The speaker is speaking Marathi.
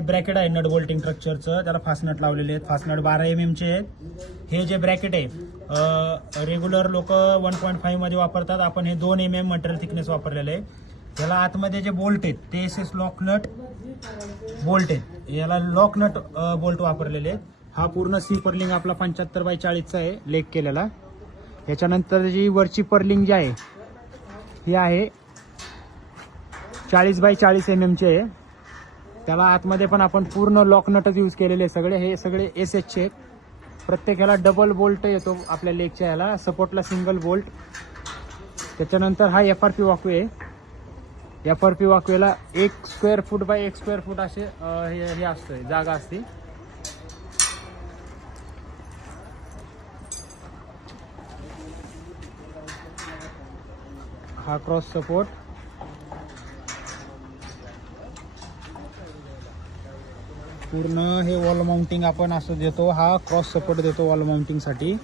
हे ब्रॅकेट आहे नट बोल्टिंग स्ट्रक्चरचं, त्याला फास्टनट लावलेले आहेत. फास्टनट 12 mm चे आहेत. हे जे ब्रॅकेट आहे रेग्युलर लोक 1.5 मध्ये वापरतात, आपण हे 2 mm मटेरियल थिकनेस वापरलेलं आहे. याला आतमध्ये जे बोल्ट आहेत ते SS लॉक नट बोल्ट आहेत, याला लॉक नट बोल्ट वापरलेले आहेत. हा पूर्ण सी पर्लिंग आपला 75x40 चा आहे लेग केलेला. याच्यानंतर जी वरची पर्लिंग जी आहे ही आहे 40x40 mm चे आहे. त्याला आतमध्ये पण आपण पूर्ण लॉक नटच यूज केलेले सगळे. हे सगळे SS चे आहेत. प्रत्येकाला डबल बोल्ट येतो आपल्या लेगच्या याला, सपोर्टला सिंगल बोल्ट. त्याच्यानंतर हा FRP वॉकवे आहे. FRP वॉकवेला 1 square foot by 1 square foot असे हे असतं, जागा असते. हा क्रॉस सपोर्ट, पूर्ण हे वॉल माउंटिंग आपण असं देतो. हा क्रॉस सपोर्ट देतो वॉल माउंटिंग साठी.